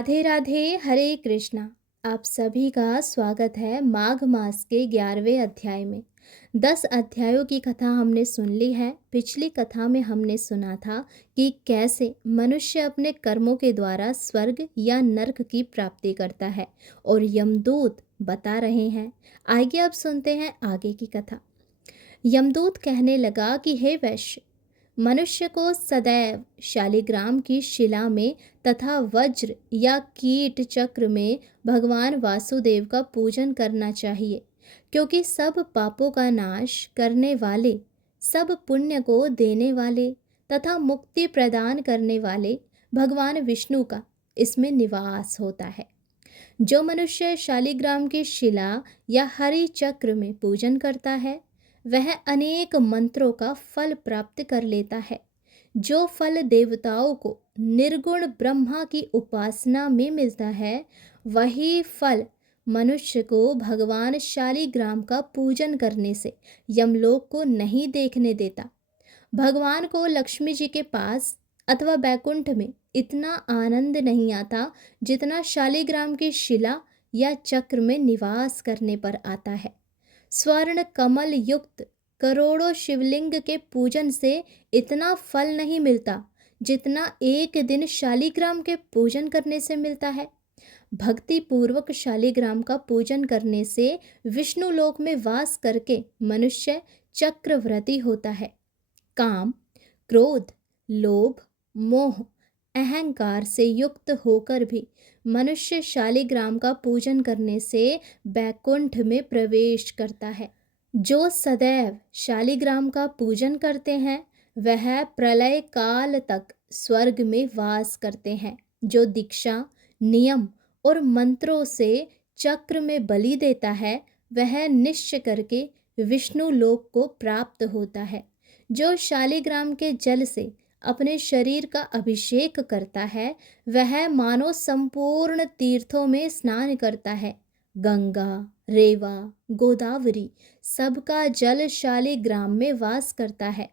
राधे राधे, हरे कृष्णा। आप सभी का स्वागत है माघ मास के 11वें अध्याय में। 10 अध्यायों की कथा हमने सुन ली है। पिछली कथा में हमने सुना था कि कैसे मनुष्य अपने कर्मों के द्वारा स्वर्ग या नरक की प्राप्ति करता है और यमदूत बता रहे हैं। आइए अब सुनते हैं आगे की कथा। यमदूत कहने लगा कि हे वैश्य, मनुष्य को सदैव शालिग्राम की शिला में तथा वज्र या कीट चक्र में भगवान वासुदेव का पूजन करना चाहिए, क्योंकि सब पापों का नाश करने वाले, सब पुण्य को देने वाले तथा मुक्ति प्रदान करने वाले भगवान विष्णु का इसमें निवास होता है। जो मनुष्य शालिग्राम की शिला या हरि चक्र में पूजन करता है, वह अनेक मंत्रों का फल प्राप्त कर लेता है। जो फल देवताओं को निर्गुण ब्रह्मा की उपासना में मिलता है, वही फल मनुष्य को भगवान शालिग्राम का पूजन करने से यमलोक को नहीं देखने देता। भगवान को लक्ष्मी जी के पास अथवा बैकुंठ में इतना आनंद नहीं आता जितना शालिग्राम की शिला या चक्र में निवास करने पर आता है। स्वर्ण कमल युक्त करोड़ों शिवलिंग के पूजन से इतना फल नहीं मिलता जितना एक दिन शालिग्राम के पूजन करने से मिलता है। भक्ति पूर्वक शालिग्राम का पूजन करने से विष्णु लोक में वास करके मनुष्य चक्रवर्ती होता है। काम, क्रोध, लोभ, मोह, अहंकार से युक्त होकर भी मनुष्य शालिग्राम का पूजन करने से बैकुंठ में प्रवेश करता है। जो सदैव शालिग्राम का पूजन करते हैं, वह प्रलय काल तक स्वर्ग में वास करते हैं। जो दीक्षा, नियम और मंत्रों से चक्र में बलि देता है, वह निश्चय करके विष्णु लोक को प्राप्त होता है। जो शालिग्राम के जल से अपने शरीर का अभिषेक करता है, वह मानो संपूर्ण तीर्थों में स्नान करता है। गंगा, रेवा, गोदावरी सबका जल शालिग्राम में वास करता है।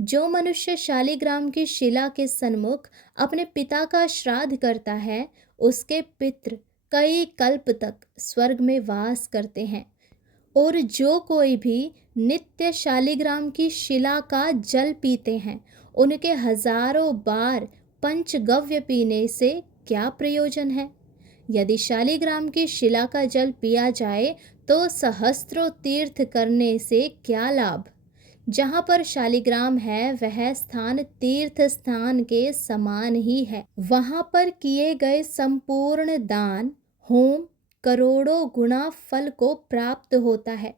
जो मनुष्य शालिग्राम की शिला के सन्मुख अपने पिता का श्राद्ध करता है, उसके पितृ कई कल्प तक स्वर्ग में वास करते हैं। और जो कोई भी नित्य शालिग्राम की शिला का जल पीते हैं, उनके हजारों बार पंचगव्य पीने से क्या प्रयोजन है। यदि शालिग्राम की शिला का जल पिया जाए तो सहस्त्रों तीर्थ करने से क्या लाभ। जहाँ पर शालिग्राम है, वह स्थान तीर्थ स्थान के समान ही है। वहाँ पर किए गए संपूर्ण दान, होम करोड़ों गुना फल को प्राप्त होता है।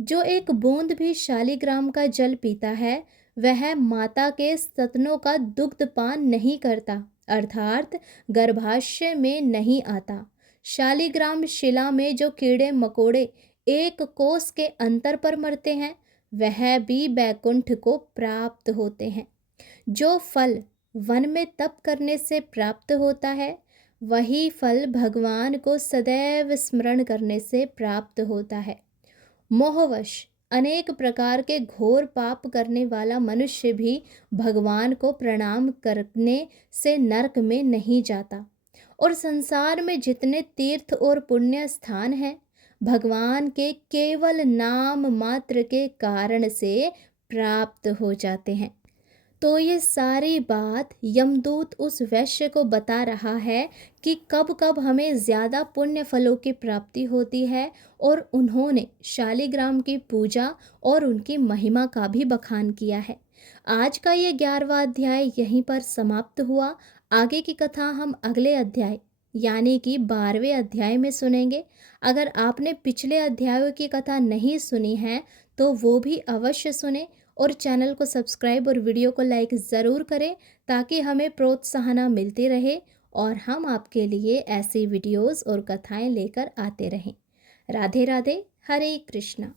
जो एक बूंद भी शालिग्राम का जल पीता है, वह माता के स्तनों का दुग्धपान नहीं करता, अर्थात गर्भाशय में नहीं आता। शालिग्राम शिला में जो कीड़े मकोड़े एक कोस के अंतर पर मरते हैं, वह भी बैकुंठ को प्राप्त होते हैं। जो फल वन में तप करने से प्राप्त होता है, वही फल भगवान को सदैव स्मरण करने से प्राप्त होता है। मोहवश अनेक प्रकार के घोर पाप करने वाला मनुष्य भी भगवान को प्रणाम करने से नरक में नहीं जाता। और संसार में जितने तीर्थ और पुण्य स्थान हैं, भगवान के केवल नाम मात्र के कारण से प्राप्त हो जाते हैं। तो ये सारी बात यमदूत उस वैश्य को बता रहा है कि कब कब हमें ज़्यादा पुण्य फलों की प्राप्ति होती है, और उन्होंने शालिग्राम की पूजा और उनकी महिमा का भी बखान किया है। आज का ये 11वां अध्याय यहीं पर समाप्त हुआ। आगे की कथा हम अगले अध्याय यानी कि 12वें अध्याय में सुनेंगे। अगर आपने पिछले अध्यायों की कथा नहीं सुनी है तो वो भी अवश्य सुने, और चैनल को सब्सक्राइब और वीडियो को लाइक ज़रूर करें ताकि हमें प्रोत्साहन मिलती रहे और हम आपके लिए ऐसी वीडियोस और कथाएं लेकर आते रहें। राधे राधे, हरे कृष्णा।